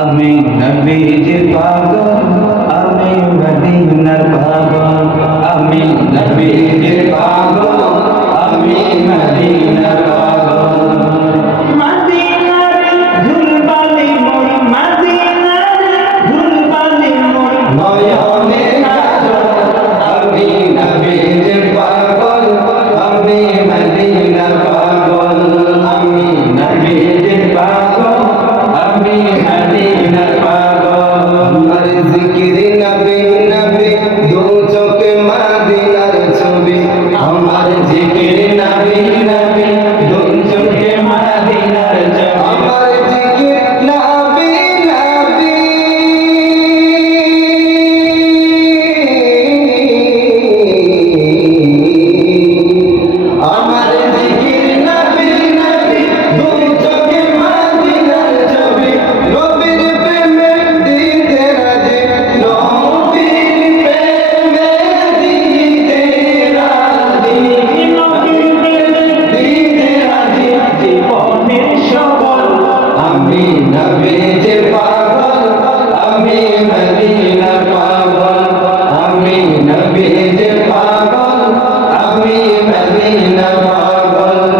আমি নবীজির পাগল, আমি মদিনার পাগল, আমি নবীজির পাগল, আমি মদিনার পাগল। মদিনার ধুলবালি মোর, মদিনার ধুলবালি মোর নয়নে কাজল। আমি নবীজির পাগল, আমি মদিনার পাগল, আমি নবীজির পাগল, আমি মদিনার পাগল। আমার জিকির নবী নবী, দু চোখে মদিনার ছবি। আমার জিকির নবী নবী, দু চোখে মদিনার ছবি। আমার জিকির নবী নবী, আমার জিকির নবী নবী, দু চোখে মদিনার ছবি। নবীর প্রেমে দিতে রাজি, নবীর প্রেমে দিতে রাজি, নবীর প্রেমে দিতে রাজি জীবনের সকল। আমি নবীজির পাগল, আমি মদিনার পাগল, আমি নবীজির পাগল, আমি মদিনার পাগল।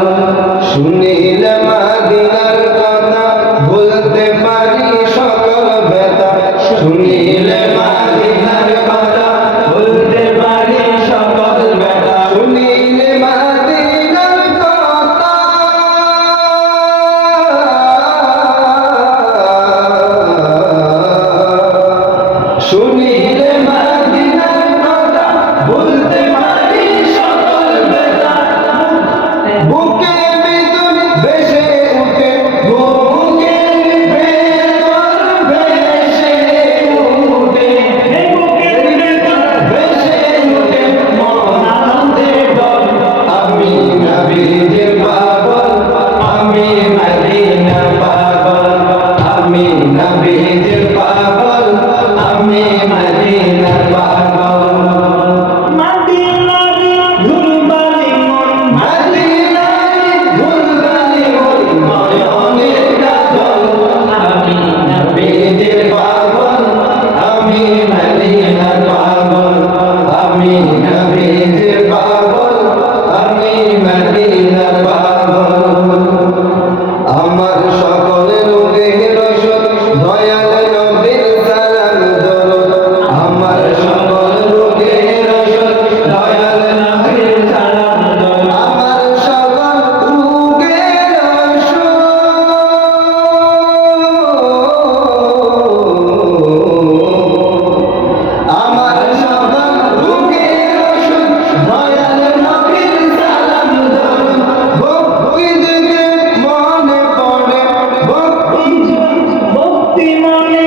শুনিলে মদিনার কথা ভুলতে পারি সকল ব্যথা। শুনিলে মদিনার কথা ভুলতে পারি সকল ব্যথা। শুনিলে মদিনার কথা, শুনিলে মদিনার কথা ভুলতে পারি সকল ব্যথা। বুকে ভিতর ভেসে উঠে, বুকের ভেতর ভেসে উঠে, বুকের ভেতর ভেসে উঠে মন আনন্দে ডল। আমি নবীজির পাগল, আমি মদিনার পাগল, আমি নবীজির পাগল, আমি মদিনার পাগল। মদিনার ধুলবালি মোর, মদিনার ধুলবালি মোর নয়নের কাজল। আমি নবীজির পাগল, আমি মদিনার পাগল, আমি নবীজির পাগল, আমি মদিনার পাগল। আমার সকল রোগের ওষুধ দয়াল নবীর সালাম দরুদ। আমার সকল রোগের ওষুধ দয়াল নবীর সালাম দরুদ। আমার সকল রোগের ওষুধ, আমার সকল রোগের ওষুধ দয়াল নবীর সালাম দরুদ। ভক্তি জেগে মনে পড়ে, ভক্তি মনে